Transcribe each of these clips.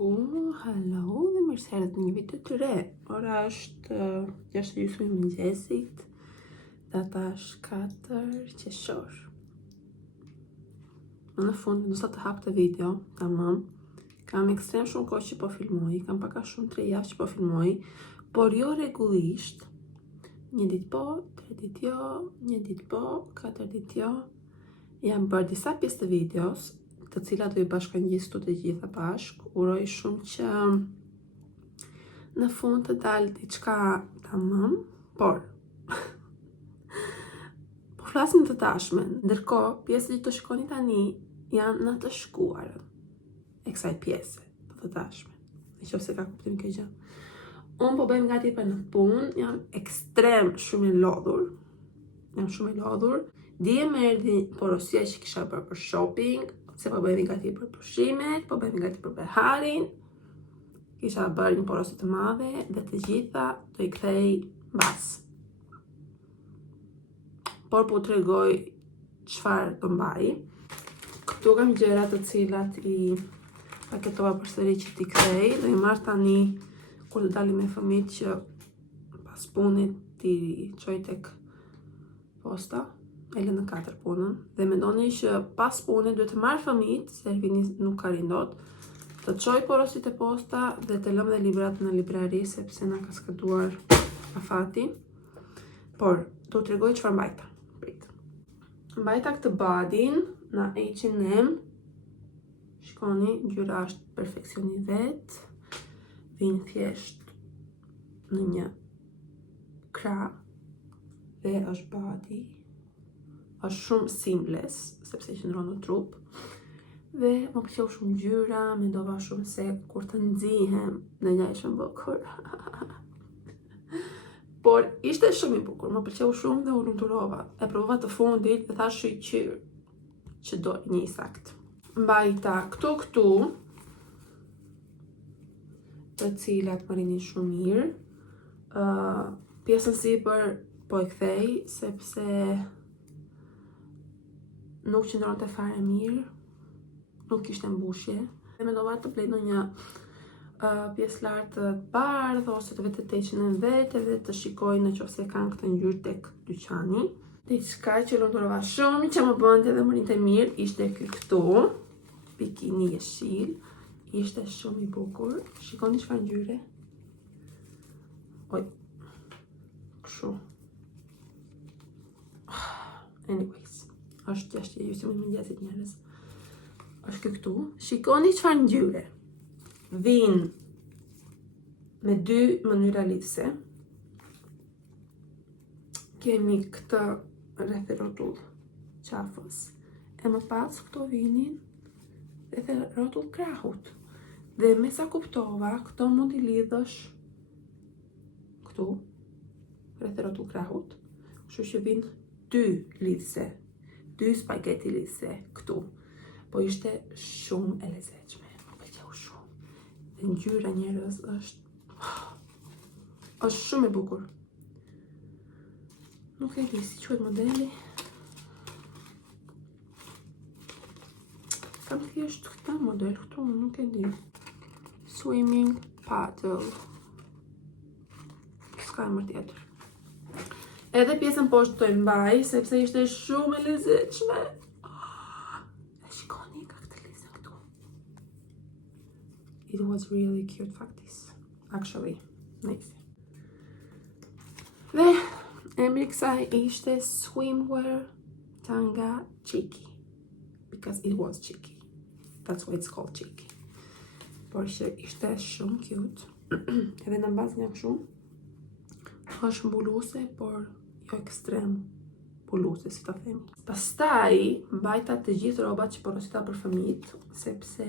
Hello dhe mirë se erdhët në një video të re. Ora është 6:30 e mëngjesit. Data është 4 qershor. Në fund do sa të hap të video, tamam. Kam ekstrem shumë kohë që po filmoj, kam paka shumë 3 javë që po filmoj, por jo rregullisht. Një ditë po, 3 ditë jo, një ditë po, 4 ditë jo. Jam bërë disa pjesë të videos, të cilat do i bashkangjistu të gjitha bashk. Uroj shumë që në fund të dalë diçka tamam, por po flasim të tashmen. Ndërkohë, pjesët që të shikoni tani janë në të shkuarën e kësaj pjese të tashmen. Nëse ka kuptim kjo gjë. Unë po bëjmë gati për në punë, jam ekstrem shumë e lodhur. Dje më erdhi porosia që kisha bërë për shopping, se po bëjmë gati për pushimet, po bëjmë gati për beharin. Kisha bërë një porosi të madhe dhe të gjitha do i kthej mbas. Por po t'rregoj çfarë do mbaj. Këtu kam gjëra të cilat i paketova përsëri që t'i kthej. Do i marr tani kur të dalim me fëmijët që pas punit t'i çoj tek posta. E lë në 4 punën dhe mendoni që pas punit duhet të marr fëmijët, se Ervini nuk ka rindot, të çoj porosit e posta dhe të lëm dhe librat në librari sepse na ka skaduar afati. Por do t'ju tregoj çfarë mbajta. Prit. Mbajta këtë badin në H&M. Shikoni, ngjyra është perfeksioni vet. Vin thjesht në një krah dhe është badi. Është shumë seamless, sepse qëndron në trup. Dhe më pëlqeu shumë ngjyra, mendova shumë se kur të nxihem në një shumë bukur. Por ishte shumë i bukur, më pëlqeu shumë dhe u lumturova. E provova të fundit dhe thash shqyr që do një sakt. Mbajta këtu, të cilat më rinin shumë mirë. Pjesën sipër po e kthej sepse nuk qëndronte fare mirë, nuk kishte mbushje. Dhe mendova të blej një pjesë lartë të bardhë ose të vetë të H&M vetë dhe të shikoj nëse kanë këtë ngjyrë tek dyqani. Diçka që lumturova shumë, që më bënte dhe më rinte mirë, ishte këtu, bikini jeshil. Ishte shumë i bukur. Shikoni çfarë ngjyre. Oj. Kështu. Anyways. Është 6:30 e mëngjesit njerëz. Është këtu. Shikoni çfarë ngjyre. Vin me 2 mënyra lidhse. Kemi këtë rreth rrotull qafës. E më pas këto vinin rreth rrotull krahut. Dhe me sa kuptova, këto mund t'i lidhësh këtu rreth rrotull krahut. Kështu që vin 2 lidhse. 2 spaghetti lidhse këtu. Po ishte shumë e lezetshme. Më pëlqeu shumë. Dhe ngjyra njerëz është shumë e bukur. Nuk e di si quhet modeli. Kam thjesht këtë model këtu, nuk e di. Swimming paddle. S'ka emër tjetër. Edhe pjesën poshtë do e mbaj, sepse ishte shumë e lezetshme. E shikoni ka këtë lezet këtu. It was really cute factis. Actually, nice. Dhe emri kësaj ishte swimwear tanga cheeky. Because it was cheeky. That's why it's called cheeky. Por që ishte shumë cute. Edhe në bazë nga shumë. Është mbuluse, por jo ekstrem mbuluse, si ta themi. Pastaj mbajta të gjithë rrobat që porosita për fëmijët, sepse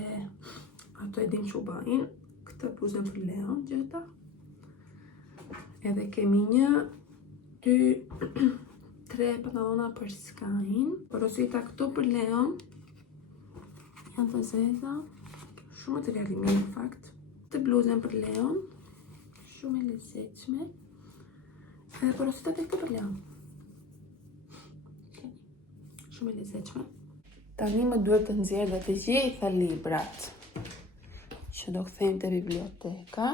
ato e dim që u bëjnë. Këtë bluzën për Leon gjeta. Edhe kemi 1, 2, 3 pantallona për Skyn. Porosita këtu për Leon janë të zeza, shumë të realimi në fakt. Të bluzën për Leon, shumë e lezetshme. Edhe porosita të këtu për Leon. Shumë e lezetshme. Tani më duhet të nxjerr dhe të gjitha librat që do kthejmë te biblioteka,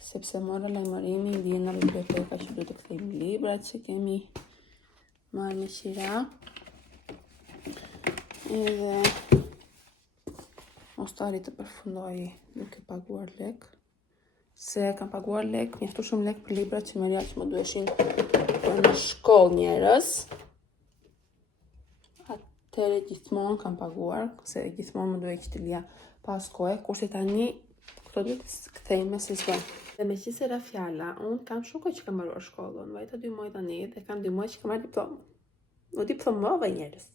sepse morë lajmërimin ndjen nga biblioteka që duhet të kthejmë librat që kemi marrë me qira. Edhe ostari të përfundoj duke paguar lek. Se kam paguar lek, mjaftu shumë lek për librat që më real që më duheshin për në shkollë njerës. Atëre gjithmonë kam paguar, se gjithmonë më duhe që të lija pas kohë, kurse tani këto duhet të kthejmë me se s'bën. Dhe me që se ra fjalla, unë kam shumë kohë që kam marruar shkollën, vajta 2 muaj tani dhe kam 2 muaj që kam marrë diplomë. U diplomova njerës.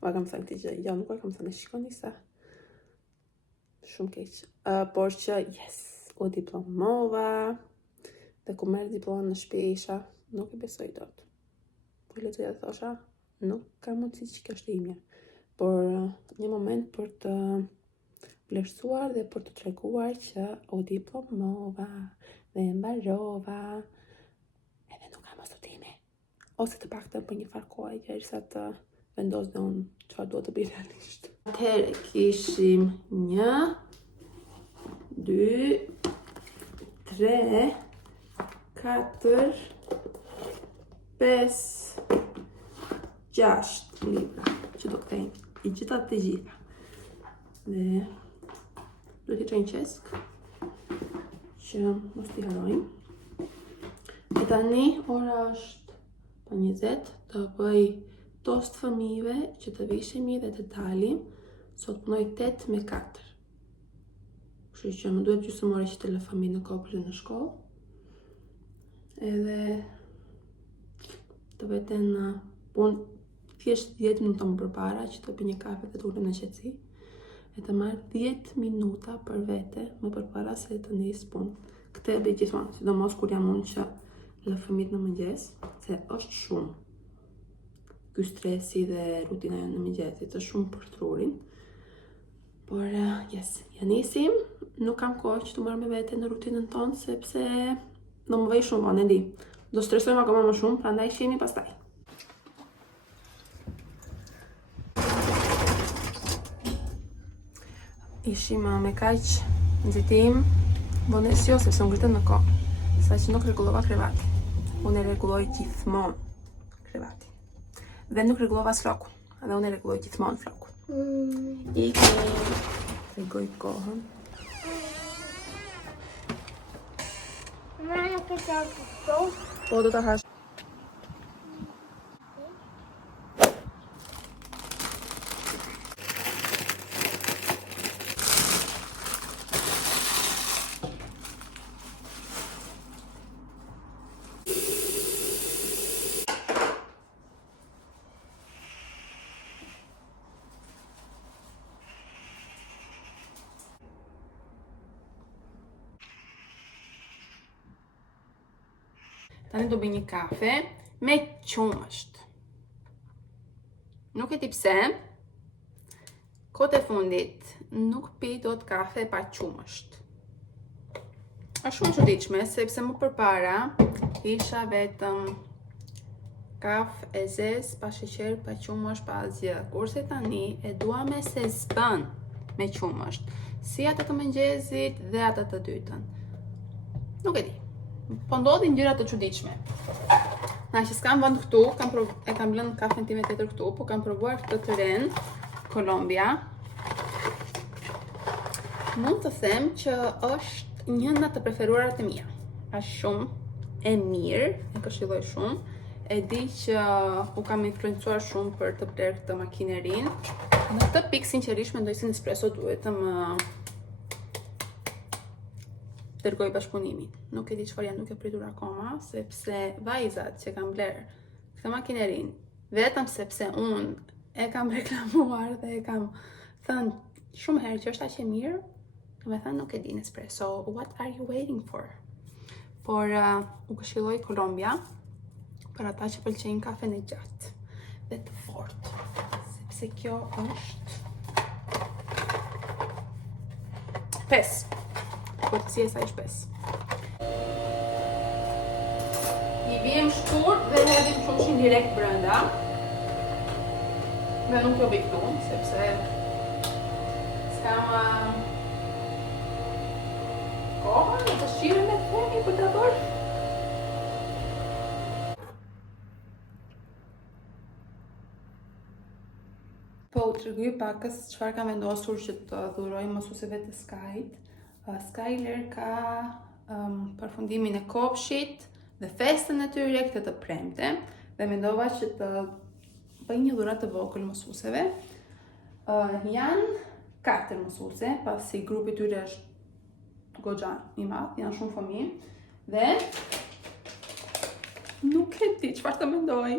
Ma kam thënë këtë gjë, jo nuk kam thënë, shikoni sa shumë keq. Por që, yes, u diplomova, dhe ku merë diplomën në shtëpi isha, nuk e besoj dot. Po lexoja dhe thosha, nuk ka mundësi që kjo është imja. Por një moment për të vlerësuar dhe për të treguar që u diplomova dhe mbarova, edhe nuk kam studime. Ose të paktën për një farë kohë, derisa të vendos dhe unë çfarë duhet të bëj realisht. Atëherë kishim 1, 2, 3, 4, 5, 6 libra që do kthejmë. I gjitha të gjitha. Dhe duhet i çojmë qesk që mos t'i harrojmë. E tani ora është 20, do bëj tost fëmijëve që të vishemi dhe të dalim. Sot punoj 8 me 4. Kështu që më duhet gjysmore që të lë fëmijë në kopshtin në shkollë. Edhe të veten në punë thjesht 10 minuta më përpara që të pi një kafe dhe të ulem në qetësi. E të marr 10 minuta për vete më përpara se të nis punë. Këtë e bëj gjithmonë, sidomos kur jam unë që lë fëmijët në mëngjes, se është shumë. Ky stresi dhe rutina jonë në mëngjesit është shumë për trurin. Por, yes, ja nisim, nuk kam kohë që të marrë me vete në rutinën tonë, sepse do më vej shumë vonë, e di. Do stresojmë akoma më shumë, prandaj shihemi pastaj. Ishim me kaq nxitim, vonesjo sepse unë ngritem në kohë, saqë nuk rregullova krevati. Unë e rregulloj gjithmonë krevati. Dhe nuk rregullova flokun, edhe unë e rregulloj gjithmonë flokun. Tregoj kohën. Po do ta hash. Tani do bëj një kafe me qumësht. Nuk e di pse, kohët e fundit nuk pi dot kafe pa qumësht. Është shumë çuditshme sepse më përpara isha vetëm kafë e zezë, pa sheqer, pa qumësht, pa asgjë. Kurse tani e dua me se s'bën me qumësht. Si atë të mëngjesit dhe atë të dytën. Nuk e di. Po ndodhin gjëra të çuditshme. Na që s'kam vend këtu, e kam lënë kafen time tjetër këtu, po kam provuar këtë të ren, Colombia. Mund të them që është një nga të preferuarat e mia. Është shumë e mirë, e këshilloj shumë. E di që u kam influencuar shumë për të bler këtë makinerin. Në këtë pikë sinqerisht mendoj se Nespresso duhet të më dërgoj bashkëpunimin. Nuk e di çfarë janë duke pritur akoma, sepse vajzat që kanë bler këtë makinerin, vetëm sepse unë e kam reklamuar dhe e kam thënë shumë herë që është aq e mirë, do të thënë nuk e di Nespresso, what are you waiting for? Por u këshilloj Colombia për ata që pëlqejnë kafen e gjatë dhe të fortë, sepse kjo është 5. Përëtësia sa ishtë 5. I bijem shkurt dhe hedhim qumshin direkt brenda. Dhe nuk jo bëj këtu, sepse s'kam me dëshirën e themi për ta bërë. Po u tregoj pakës çfarë kam vendosur që të dhuroj mësuesve të Skyt. Skyler ka përfundimin e kopshit dhe festën e tyre këtë të premte dhe mendova që të bëj një dhuratë të vogël mësuesve. Janë 4 mësuese, pasi grupi tyre është goxha i madh, janë shumë fëmijë dhe nuk e di çfarë të mendoj.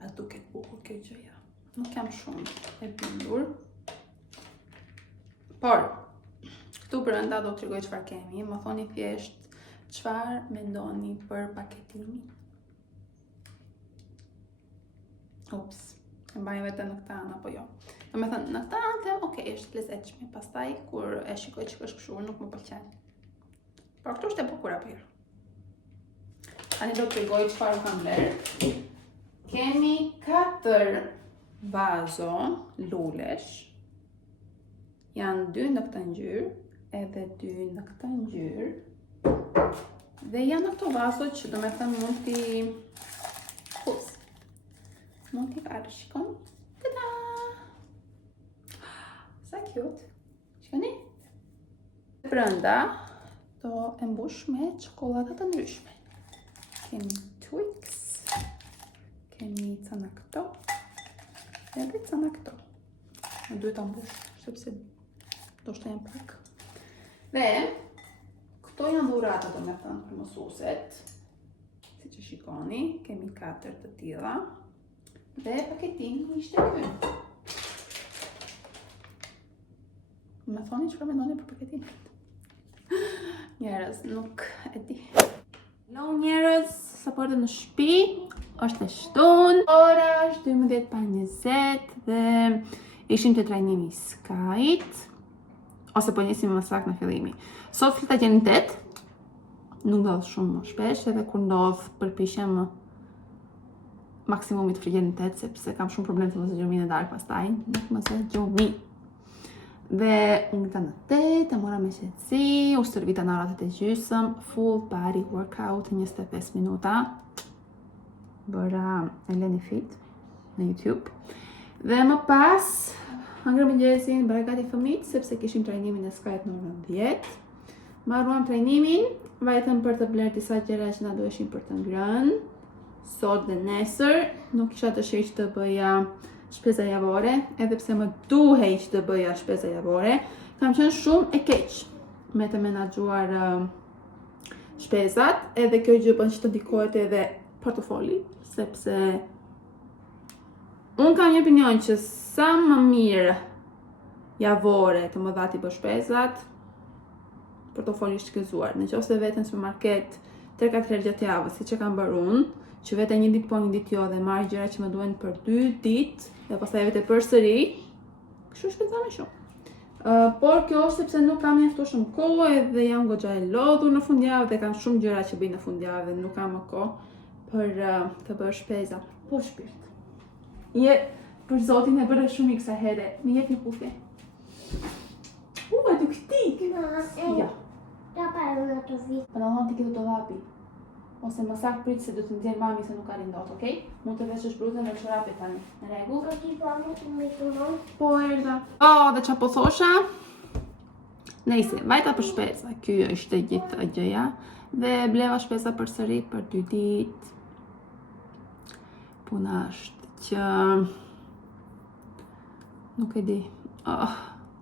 A duket bukur kjo gjëja? Nuk jam shumë e bindur. Por, këtu brenda do t'rregoj çfarë kemi. Më thoni thjesht çfarë mendoni për paketimin. Ups, e mbaj vetë në këtë anë apo jo. Do me thënë, në këtë anë them, okay, është lezetshme. Pastaj kur e shikoj që është kështu, nuk më pëlqen. Por këtu është e bukur apo jo. Tani do t'rregoj çfarë kam blerë. Kemi 4 vazo lulesh. Janë 2 në këtë ngjyrë, edhe 2 në këtë ngjyrë. Dhe janë këto vazo që do me thënë mund t'i pus. Mund t'i varë, shikon? Tada! Sa cute! Shikoni? Brenda do e mbush me çokolada të ndryshme. Kemi Twix, kemi cana këto, edhe cana këto. Në duhet ta mbush, sepse do shta janë pak. Dhe këto janë dhurata do me thënë për mësuesit. Si që shikoni, kemi 4 të tilla. Dhe paketimi ishte ky. Më thoni çfarë mendoni për paketimin. Njerëz, nuk e di. Hello njerëz, sa po erdhëm në shtëpi, është e shtunë, ora është 12:20 dhe ishim të trajnimi Skyt, ose po njësim më saktë në fillimi. Sot flita gjenin 8, nuk ndodh shumë më shpesh, edhe kur ndodh përpiqem maksimumit frigjenin 8, sepse kam shumë problem të mos e gjumin e darkë pastaj, nuk mos e gjumi. Dhe unë ngritam në 8, e mora me qetësi, u stërvita në oratë 8:30, full body workout 25 minuta. Bëra Eleni Fit në YouTube. Dhe më pas, hangër mëngjesin, bëra gati fëmijët, sepse kishim trajnimin e Skyt në orën 10. Marruam trajnimin, vajtëm për të bler disa gjëra që na duheshin për të ngrënë. Sot dhe nesër, nuk kisha dëshirë që të bëja shpesa javore, edhe pse më duhej që të bëja shpesa javore, kam qenë shumë e keq me të menaxhuar shpesat, edhe kjo gjë bën që të ndikohet edhe portofoli, sepse unë kam një opinion që sa më mirë javore të më dhati për shpesat, portofoli është shkenzuar. Nëse veten në supermarket 3-4 herë gjatë javës, siç e kam bërë unë, që vete një ditë po, një ditë jo, dhe marr gjëra që më duhen për 2 ditë, dhe pastaj vete përsëri, kështu shpenzoj më shumë. Por kjo është sepse nuk kam mjaftuar shumë kohë dhe jam goxha e lodhur në fundjavë dhe kam shumë gjëra që bëj në fundjavë dhe nuk kam më kohë për të bërë shpesa. Po shpirt. Për zotin e bërë shumë i kësaj here. Më jep një pufje. E duktik! Ja. Ta parë në të vitë. Po në thonë ti këtë dollapi. Ose më saktë prit se do të nxjerr mami se nuk ka rindot, okej? Mund të veshësh bluzën dhe çorapet tani. Në rregull? Po ti po me të mund. Po erdha. Dhe çfarë po thosha? Nëse vajta për shpesa, ky është gjithë gjëja dhe bleva shpesa përsëri për 2 ditë. Puna është që nuk e di.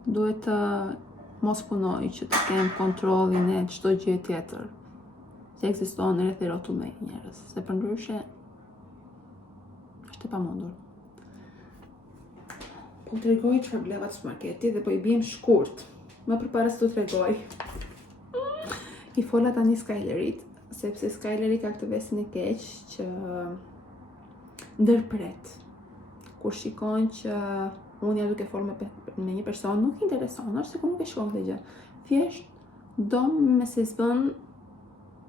Duhet të mos punoj që të kem kontrollin e çdo gjë tjetër që ekziston rreth i rrotull me njerëz, se përndryshe është e pamundur. Po t'rregoj çfarë bleva të supermarketit dhe po i bjem shkurt. Më përpara se t'u tregoj. I fola tani Skylerit, sepse Skyleri ka këtë vesin e keq që ndërpret. Kur shikon që unë jam duke folur me një person, nuk i intereson, është se ku nuk e shkon këtë gjë. Thjesht do me se s'bën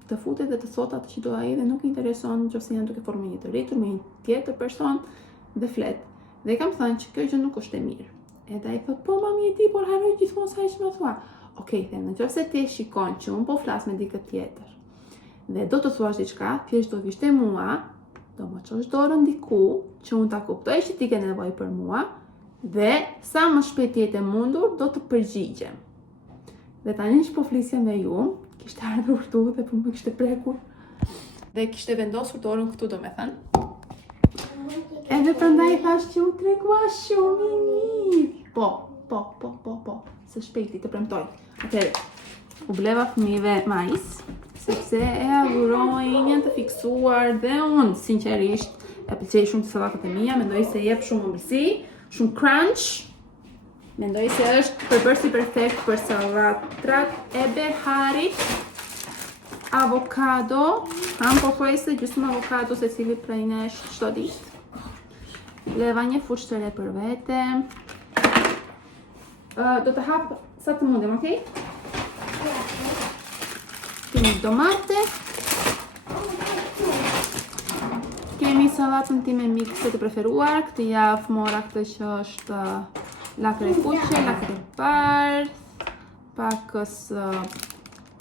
të futet dhe të thot atë që do ai dhe nuk i intereson nëse jam duke folur me një të rritur, me një tjetër person dhe flet. Dhe kam thënë që kjo gjë nuk është e mirë. Edhe ai thot, po mami e di, por harroj gjithmonë sa që më thua. Ok, Okej, them, nëse ti shikon që unë po flas me dikë tjetër dhe do të thuash diçka, thjesht do vish te mua, do më çosh dorën diku që unë ta kuptoj që ti ke nevojë për mua dhe sa më shpejt jetë e mundur do të përgjigjem. Dhe tani që po flisja me ju, kishte ardhur këtu dhe po më kishte prekur dhe kishte vendosur dorën këtu, domethënë. Edhe prandaj thash që u tregua shumë i mirë. Po, së shpejti të premtoj. Atëherë, u bleva fëmijëve majs, sepse e adhurojnë të fiksuar dhe unë, sinqerisht, e pëlqej shumë të sallatat e mia, mendoj se jep shumë ëmbëlsi, shumë crunch. Mendoj se është përbërësi perfekt për sallatrat e beharit. Avokado, ham pothuajse gjysmë avokado secili prej nesh çdo ditë. Leva një fushë të re për vete. Do të hap sa të mundem, okej? Kemi domate. Kemi sallatën time mikse të preferuar. Këtë javë mora këtë që është lakër e kuqe, lakër e bardhë, pakës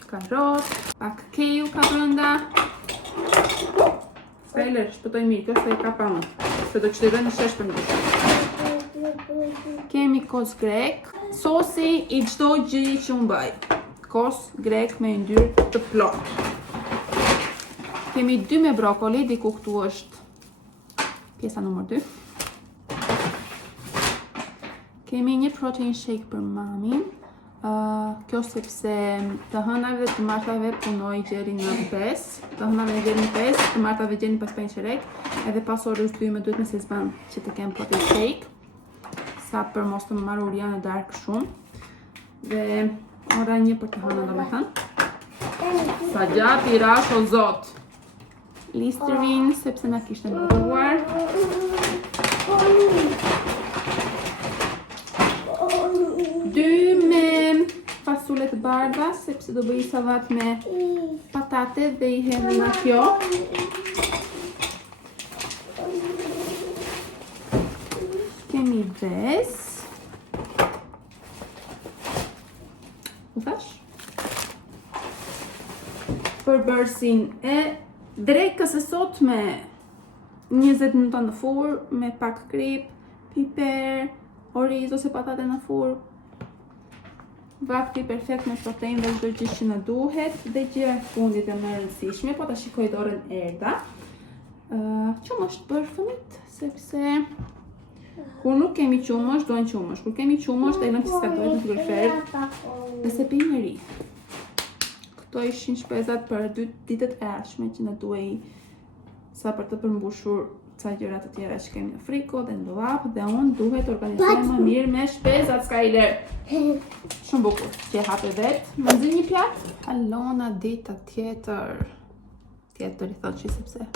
karot, pak keju ka brenda. Skyler, shpëtoj mirë, kjo se e ka pa unë, se do që të në shesh për ndryshme. Kemi kos grek, sosi i çdo gjëje që unë bëj. Kos grek me yndyrë të plotë. Kemi 2 me brokoli, diku këtu është pjesa numër 2. Kemi një protein shake për mamin. Kjo sepse të hënave dhe të martave punoj gjeri në 5. Të hënave në gjeri në 5, të martave gjeri në 5 qerek. Edhe pas orës 2 me duhet me se zban që të kem protein shake. Sa për mos të më marrë uria në darkë shumë. Dhe ora 1 për të hëna do me thënë. Sa gjatë i rash o zot. Listerin, sepse na kishte mëruar. Fasule të bardha, sepse do bëj sallat me patate dhe i hedh nga kjo. Kemi ves. U thash? Përbërësin e drekës e sot me 20 minuta në furrë, me pak krip, piper, oriz ose patate në furrë. Vakti perfekt me protein dhe çdo gjë që na duhet dhe gjëja e fundit e më e rëndësishme, po ta shikoj dorën erdha. Qumësht për fëmijët, sepse kur nuk kemi qumësht, duan qumësht. Kur kemi qumësht, e lëmë që s'ka dojtë në frigorifer dhe se pijmë me ri. Këto ishin shpezat për 2 ditët e ardhshme që na duhej sa për të përmbushur ca gjëra të tjera që kemi në friko dhe në dollap dhe unë duhet organizoj më mirë me shpezat, Skyler. Shumë bukur që e hape vetë. Më nxirr një pjatë. Alona dita tjetër. Tjetër i thot që sepse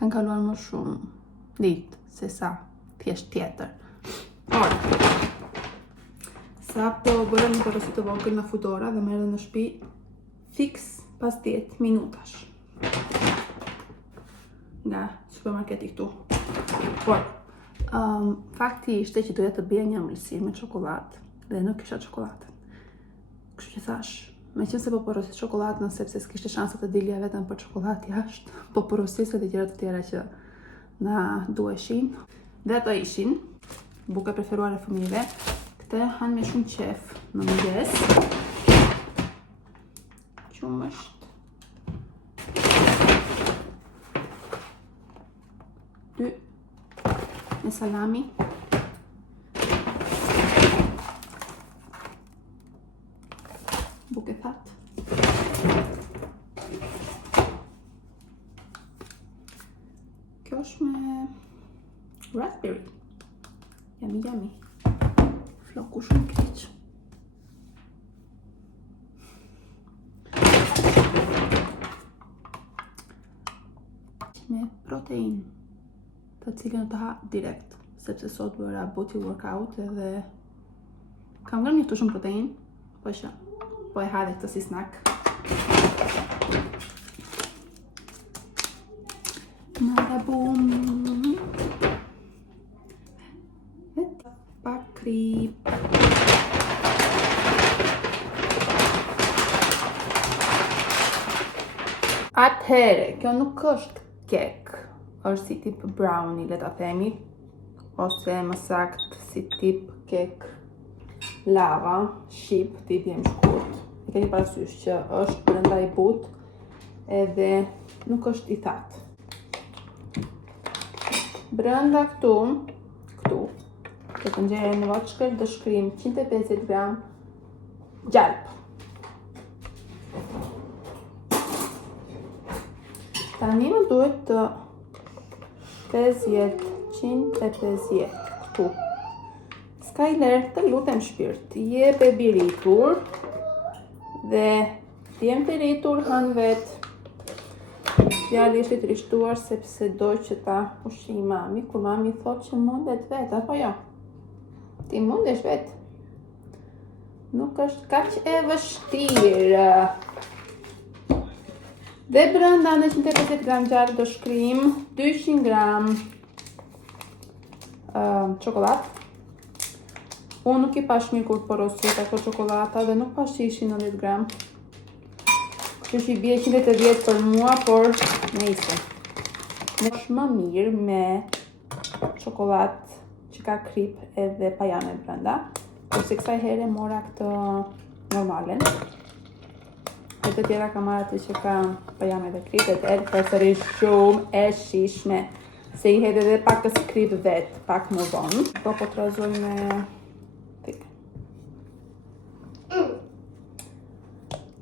kanë kaluar më shumë ditë se sa thjesht tjetër. Por, sa po bëra një porosi të vogël në Foodora dhe më erdhe në shtëpi fiks pas 10 minutash. Nga supermarketi këtu. Por, fakti ishte që doja të bie një ëmbëlsirë me çokoladë dhe nuk kisha çokoladën. Kështu që thash, meqense po porosit çokoladën sepse s'kishte shanse të dilja vetëm për çokoladë jashtë, po porosis edhe gjëra të tjera që na duheshin. Dhe ato ishin buka preferuar e fëmijëve. Këtë han me shumë qef në mëngjes. Qumësht. Me salami. Buke thatë. Kjo është me raspberry. Yummy. Floku shumë keq. Me protein, të cilën të ha direkt, sepse sot bëra body workout edhe kam ngrënë mjaftu shumë protein, po e ha dhe këtë si snack. Marabum. Pak krip. Atëhere, kjo nuk është kek, është si tip brownie, le ta themi, ose më sakt si tip kek lava, shqip, tipi e shkurt. E keni parasysh që është brenda i butë edhe nuk është i thatë. Brenda këtu, të nxjerrë në voçkër do shkrim 150 gram gjalp. Tani më duhet të 150 këtu. Skyler, të lutem shpirt, jep e biritur dhe t'jem të rritur hën vetë. Djali ishte i trishtuar sepse doj që ta ushqej mami, kur mami thot që mundet vetë, apo jo? Ti mundesh vetë. Nuk është kaq e vështirë. Dhe brenda në 150 gram gjalp do shkrim 200 gram çokoladë. Unë nuk i pash mirë kur porosita këto çokolata dhe nuk pash që ishin 90 gram. Kështu që i bie 180 për mua, por nejse. Në është më mirë me çokoladë që ka krip edhe pajame brenda. Kurse kësaj here mora këtë normalen. E të tjera ka marrë atë që ka pajame dhe krip edhe përsërisht shumë e shishme. Se i hedhe dhe pak të krip vetë, pak më vonë. Po të razoj me thikë.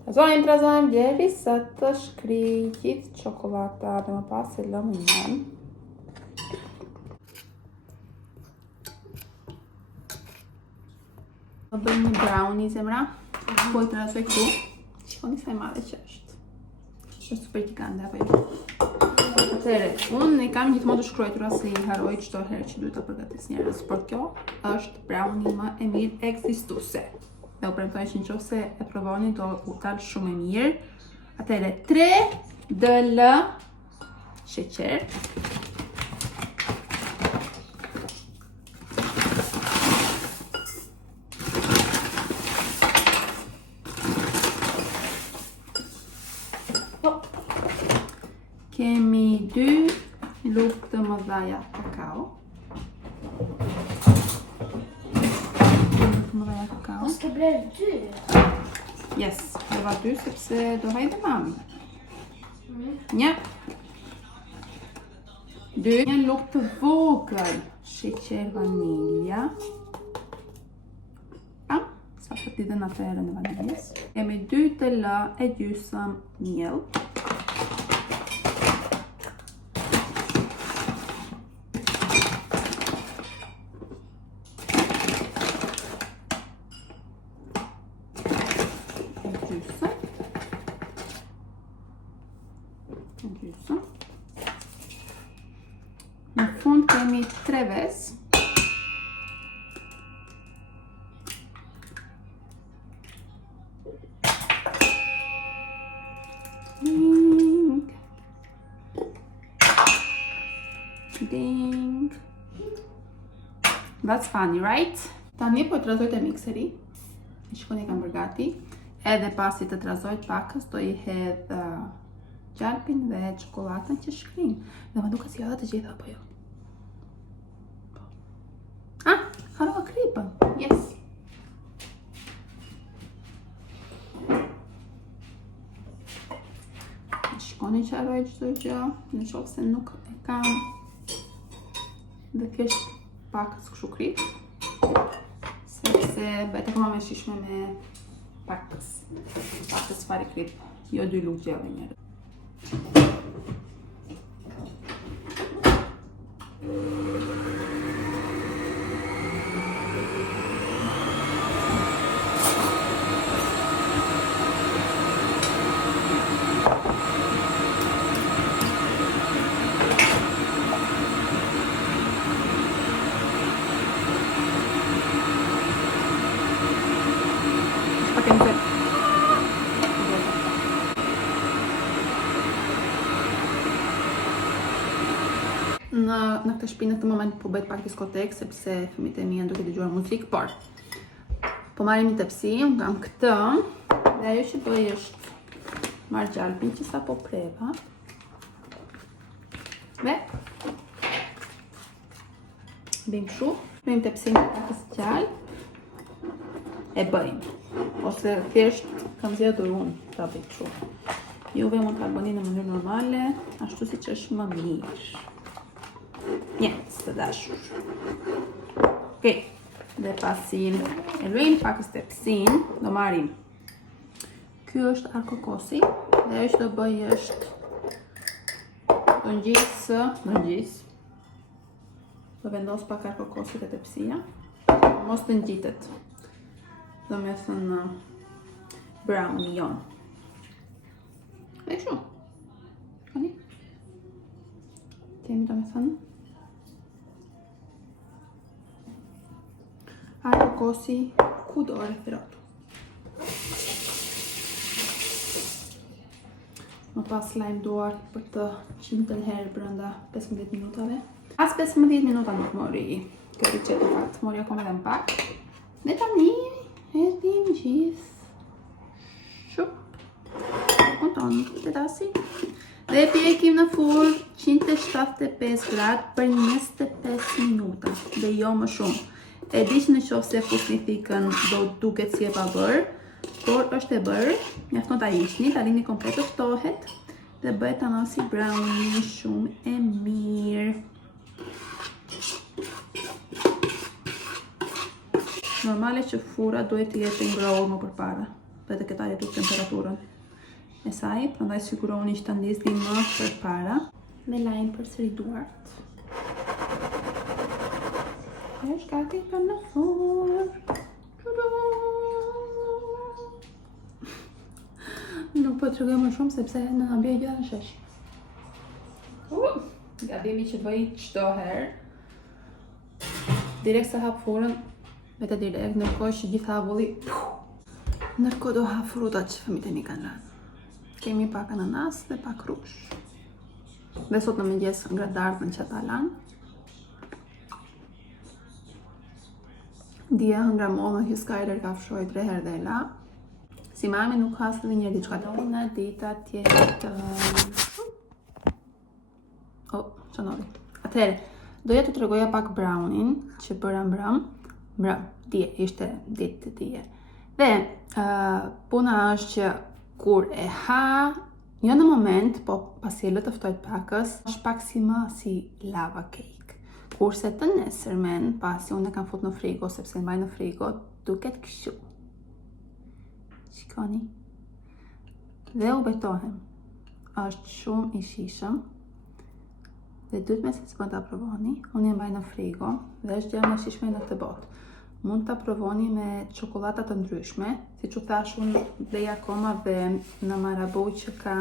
Trazojmë deri sa të shkrijë gjithë çokolata dhe më pas e lëmë njën. Do bëjmë një brownie zemra. Po i trazoj këtu. Shikoni sa e madhe që është. Është super gigante, apo jo? Atëherë, unë i kam gjithmonë të shkruar se i harroj çdo herë që duhet ta përgatis njerëz, por kjo është brownie më e mirë ekzistuese. Dhe u premtoj që nëse e provoni do u dal shumë e mirë. Atëherë, 3 dl sheqer. Kemi 2 lugë të mëdha kakao. Ska bli du? Yes, det var 2 sepse do hajde mami. Një. 2. Një lugë të vogël sheqer vanilja. Sa për t'i dhe në ferën e vaniljes. Kemi 2 dl e gjysmë miell. Në fund kemi 3 ves. Ding. Ding. That's funny, right? Tani po të trazoj të mikseri. Shikoni kam bërgati. Edhe pasi të trazoj pakës, do i hedh gjalpin dhe çokoladën që shkrim. Dhe më duket si edhe të gjitha, apo jo? Harrova kripën. Yes. Shikoni që harroj çdo gjë, në qoftë se nuk e kam dhe thjesht pakës kështu krip. Sepse bëhet akoma më shishme me pakës fare krip, jo 2 lugë gjelle njërë. Në këtë shtëpi në këtë moment po bëhet pak diskotek sepse fëmijët e mi janë duke dëgjuar muzikë, por po marrim një tepsi, kam këtë dhe ajo që bëj është marrë gjalpin që sa po preva. Dhe bëjmë shu, bëjmë tepsinë pakës gjallë e bëjmë. Ose thjesht kam zgjedhur unë ta bëj kështu. Juve mund ta bëni në mënyrë normale, ashtu siç është më mirë. Të dashur. Okej. Dhe pasi e luajm pakës tepsinë, do marrim. Ky është arkokosi dhe ajo që do bëj është do ngjis. Do vendos pak arkokosit e tepsia. Mos të ngjitet. Do me thënë brownie jon. E kështu. Shkoni. Kemi do me thënë arkokosi kudo referotu. Më pas lajm duart për të 100 herë brenda 15 minutave. As 15 minuta nuk mori kjo ricetë fakt, mori akoma edhe më pak. Dhe tani hedhim gjithë shup. Konton të dasi. Dhe pjekim në furrë 175 gradë për 25 minuta dhe jo më shumë. E di që në qoftë se fusni thikën do duket si e pabër, por është e bërë, mjafton ta hiqni, ta lini komplet të ftohet dhe bëhet tamam si brownie shumë e mirë. Normale që furra duhet të jetë ngrohur më përpara, duhet të ketë arritur temperaturën e saj, prandaj siguroni që ta ndjesni më përpara me lajm përsëri duart. Është gati për në furrë. Nuk po të tregoj më shumë sepse në na bie gjë në shesh. Gabimi që bëj çdo herë. Direkt sa hap furrën, vetë direkt, ndërkohë që gjithë avulli. Ndërkohë do hap frutat që fëmijët e mi kanë lënë. Kemi pak ananas dhe pak rush. Dhe sot në mëngjes nga dardhën që ta lanë. Dje hëngra mollën që Skyler ka fshoj 3 herë dhe la. Si mami nuk has edhe një diçka të në dita tjetër. Qënori. Atëherë, doja të tregoja pak brownin që bëra mbrëm, dje, ishte ditë të dje. Dhe puna është që kur e ha, jo në moment, po pasi e lë të ftojt pakës, është pak si lava cake. Kurse të nesërmen, pasi unë e kam fut në frigo, sepse në baj në frigo, duket kështu. Shikoni. Dhe u betohem. Është shumë i shishëm. Dhe dytë me se të mund të provoni, unë e mbaj në frigo, dhe është gjë më shishme në këtë botë. Mund të provoni me çokolata të ndryshme, si që thash unë dhe akoma dhe në Marabu që ka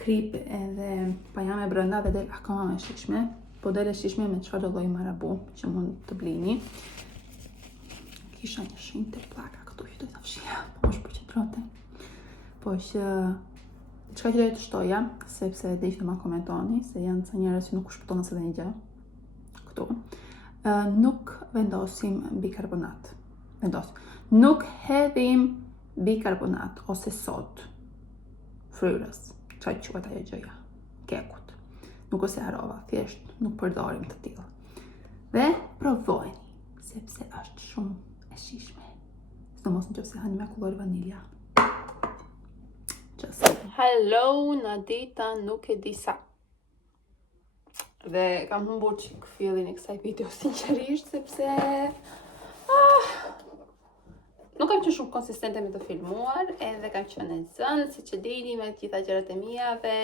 krip edhe pajame brenda dhe del akoma me shishme. Po dele shishme me çfarë do lloj Marabu që mund të blini. Kisha një shenjë të plaka këtu që do të fshija, po është përqendrote. Po që çka që do të shtoja, sepse e di që ma komentoni, se janë ca njerëz që nuk shpëton asë dhe një gjë këtu. Nuk vendosim bikarbonat. Nuk hedhim bikarbonat ose sod fryrës. Çfarë quhet ajo gjëja? Kekut. Nuk ose harova, thjesht nuk përdorim të tillë. Dhe provojni, sepse është shumë e shishme. Sidomos nëse hani me kullor vanilja. Hello, Nadita, nuk e di sa. Dhe kam humbur çik fillin e kësaj video sinqerisht sepse nuk kam qenë shumë konsistente me të filmuar, edhe kam qenë e zënë, siç e dini me të gjitha gjërat e mia dhe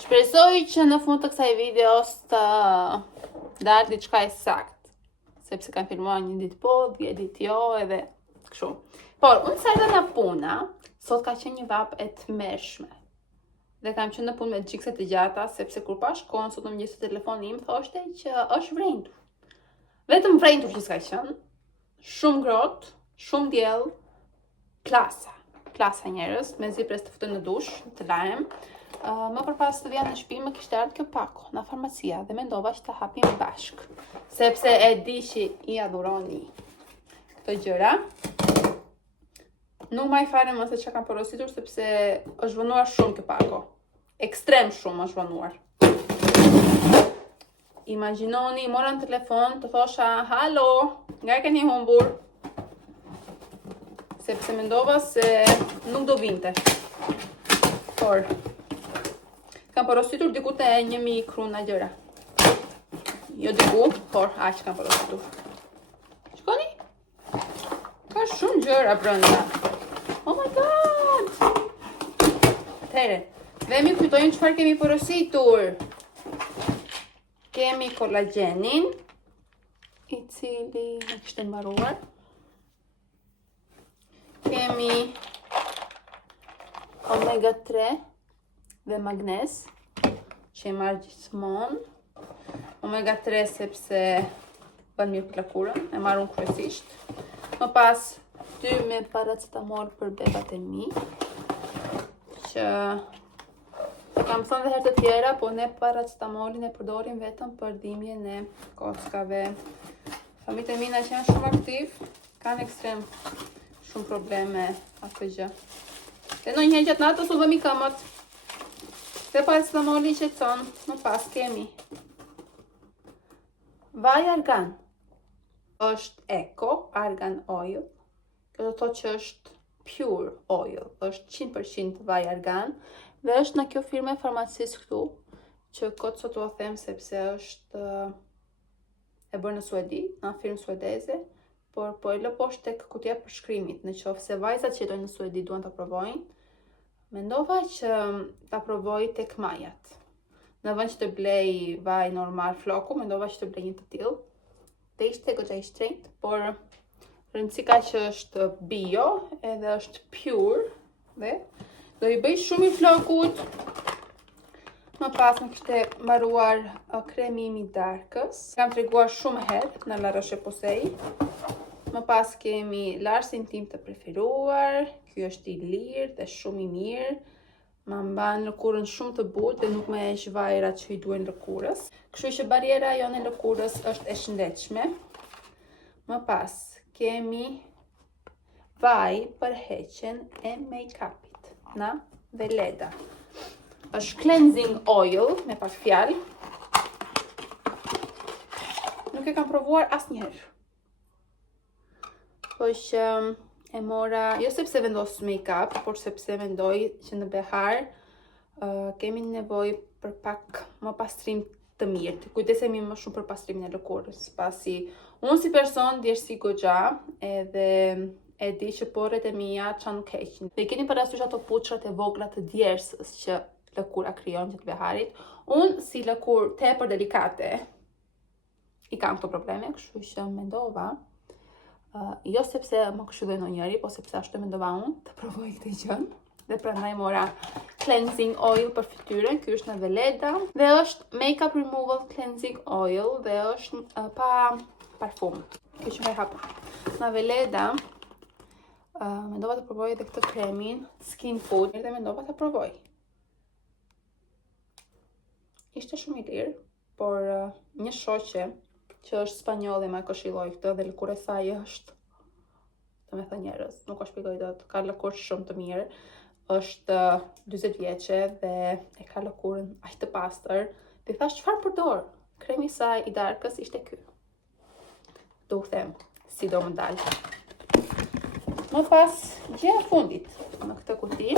shpresoj që në fund të kësaj videos të dalë diçka e saktë, sepse kam filmuar një ditë po, 10 ditë jo, edhe kështu. Por, unë sa erdha nga puna, sot ka qenë një vap e tmerrshme. Dhe kam qenë në punë me xhikse të gjata, sepse kur pa shkon sot në mëngjes te telefoni im thoshte që është vrentur. Vetëm vrentur që s'ka qenë. Shumë ngrohtë, shumë diell, klasa njerëz, mezi pres të futën në dush, të lajem. Më përpas të vija në shtëpi më kishte ardhur kjo pako në farmacia dhe mendova që ta hapim bashk, sepse e di që i adhuroni këto gjëra. Nuk ma I fare më se që kam porositur, sepse është vënuar shumë kjo pako. Ekstrem shumë është vënuar. Imagjinoni, mora në telefon, të thosha, halo, nga keni humbur? Sepse mendova se nuk do vinte. Por, kam porositur diku te 1000 kruna gjëra. Jo diku, por aq kam porositur. Shkoni? Ka shumë gjëra brenda. Oh my god! Atëhere, vemi kujtojmë çfarë kemi porositur. Kemi kollagenin, I cili në kishte mbaruar. Kemi omega 3 dhe magnez, që I marrë gjithmonë. Omega 3 sepse bën mirë për lakurën, e marrë unë kryesisht. Më pas 2 me paracetamol për bebat e mi, që kam thënë dhe herë të tjera, po ne paracetamolin e përdorim vetëm për dhimbjen e kockave. Familjet e mina që janë shumë aktiv, kanë ekstrem shumë probleme atë gjë. Dhe ndonjëherë gjatë natës u vëmi këmbët. Dhe paracetamoli qetëson. Më pas kemi vaj argan. Është eco argan oil. Kjo do të thotë që është pure oil, është 100% vaj argan dhe është në kjo firme farmacisë këtu, që këtë sot u them sepse është e bërë në Suedi, në firmë suedeze, por po e lë poshtë tek kutija përshkrimit, në qoftë se vajzat që jetojnë në Suedi duan ta provojnë, mendova që ta provoj tek majat. Në vend që të blej vaj normal floku, mendova që të blej një të tillë. Dhe ishte goxha I shtrenjtë, por rëndësika që është bio edhe është pure dhe do I bëj shumë I flokut. Më pas më kishte mbaruar kremi I darkës. Kam treguar shumë herë në La Roche-Posay. Më pas kemi larsin tim të preferuar. Ky është I lirë dhe shumë I mirë. Ma mban lëkurën shumë të butë dhe nuk me heq vajrat që I duhen lëkurës. Kështu që bariera jone e lëkurës është e shëndetshme. Më pas kemi vaj për heqjen e make-upit, na Veleda. Është cleansing oil, me pak fjalë. Nuk e kam provuar asnjëherë. Po që e mora, jo sepse vendos make-up, por sepse mendoj që në behar kemi nevojë për pak më pastrim të mirë. Të kujdesemi më shumë për pastrimin e lëkurës, pasi unë si person ndjesh si goxha edhe e di që porret e mia çan nuk heqin. Dhe keni parasysh ato puçrat e vogla të djersës që lëkura krijon gjatë beharit. Unë si lëkurë tepër delikate I kam këto probleme, kështu që mendova, jo sepse më këshilloi ndonjëri, po sepse ashtu mendova unë të provoj këtë gjë. Dhe prandaj mora cleansing oil për fytyrën, ky është në Veleda dhe është makeup removal cleansing oil dhe është pa parfum. Kjo që më hapur. Në Veleda mendova të provoj edhe këtë kremin Skin Food dhe mendova të provoj. Ishte shumë I lirë, por një shoqe që është spanjolle më këshilloi këtë dhe lëkura e saj është, të me thënë njerëz, nuk e shpjegoj dot, ka lëkurë shumë të mirë. Është 40 vjeçe dhe e ka lëkurën aq të pastër. Dhe thash çfarë përdor? Kremi I saj I darkës ishte ky. Do u them, si do më dal. Më pas, gjëja e fundit në këtë kuti,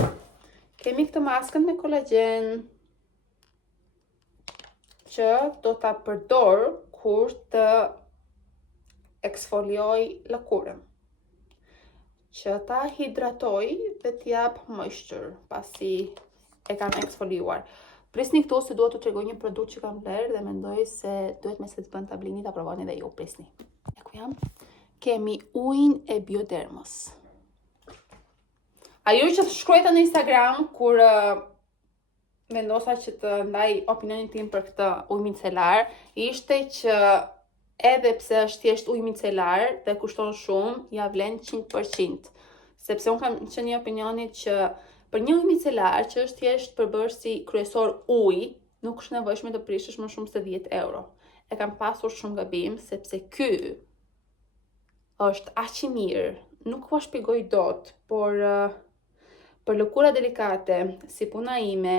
kemi këtë maskën me kolagen që do ta përdor kur të eksfolioj lëkurën, që ta hidratoj dhe t'jap moisture pasi e kam eksfoliuar. Prisni këtu se duhet të tregoj një produkt që kam bler dhe mendoj se duhet me se të bën ta blini ta provoni dhe ju prisni. E ku jam? Kemi ujin e Biodermës. Ajo që shkruajta në Instagram kur vendosa që të ndaj opinionin tim për këtë ujë micelar, ishte që edhe pse është thjesht ujë micelar dhe kushton shumë, ja vlen 100%. Sepse unë kam qenë një opinionit që për një ujë micelar që është thjesht përbërësi kryesor ujë, nuk është nevojshme të prishësh më shumë se 10 euro. E kam pasur shumë gabim sepse ky është aq I mirë nuk po shpjegoj dot, por për lëkura delikate, si puna ime,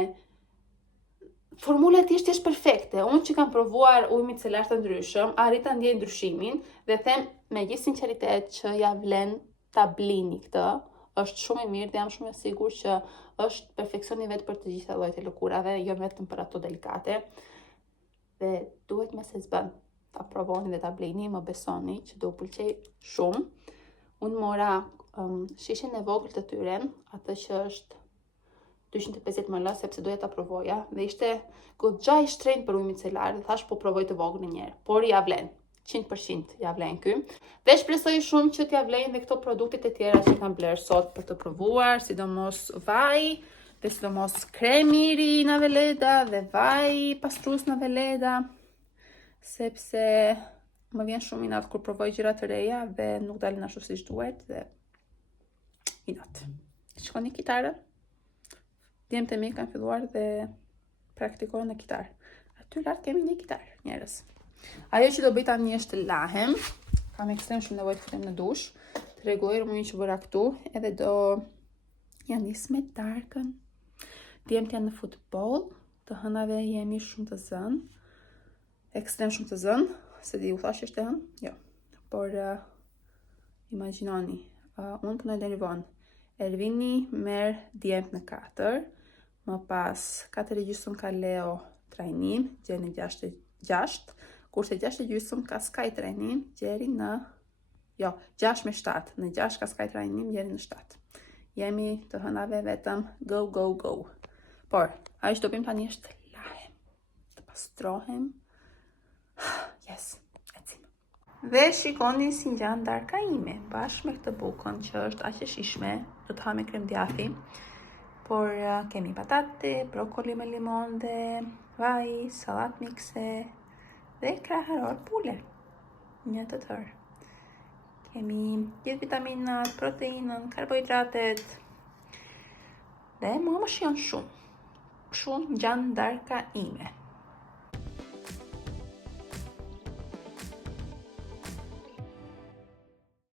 formula e tij është perfekte. Unë që kam provuar ujë micelar të ndryshëm, arrita ndjej ndryshimin dhe them me gjithë sinqeritet që ja vlen ta blini këtë. Është shumë i mirë dhe jam shumë e sigurt që është perfeksioni vetë për të gjitha llojet e lëkurave, jo vetëm për ato delikate. Dhe duhet me se zbën ta provoni dhe ta blini, më besoni që do pëlqej shumë. Unë mora shishen e vogël të tyre, atë që është 250 ml, sepse doja ta provoja dhe ishte goxha i shtrenjtë për ujë micelar dhe thash po provoj të vogël një herë, por ja vlen. 100% ja vlen ky. Dhe shpresoj shumë që t'ja vlen dhe këto produktet e tjera që kam bler sot për të provuar, sidomos vaj, dhe sidomos kremi i ri në Veleda dhe vaj pastrues në Veleda, sepse më vjen shumë inat kur provoj gjëra të reja dhe nuk dalin ashtu siç duhet dhe inat. Shkoni kitarën. Djemtë e mi kanë filluar dhe praktikojnë në kitar. Aty lart kemi një kitar, njerëz. Ajo që do bëj tani është lahem. Kam ekstrem shumë nevojë të futem në dush. Të rregulloj rumurin që bëra këtu, edhe do janë nis me darkën. Djemtë janë në futboll, të hënave jemi shumë të zënë. Ekstrem shumë të zënë, se di u thash është e hënë? Jo. Por imagjinoni, unë punoj deri vonë. Elvini merr djemtë në 4, më pas 4:30 ka Leo trajnim, gjeni 6, kurse 6:30 ka Sky trajnim, gjeri në 6 me 7, në 6 ka Sky trajnim, gjeri në 7. Jemi të hënave vetëm go, go, go. Por, ajo që do bëjmë tani është lahem. Të pastrohem. Yes, ecim. Dhe shikoni si ngjan darka ime, bashkë me këtë bukën që është aq e shishme, do të ha me krem djathi. Por kemi patate, brokoli me limonde, vaj, salat mikse dhe kraharor pule. Një të tërë. Kemi gjithë vitaminat, proteinën, karbohidratet. Dhe mua më shijon shumë. Shumë ngjan darka ime.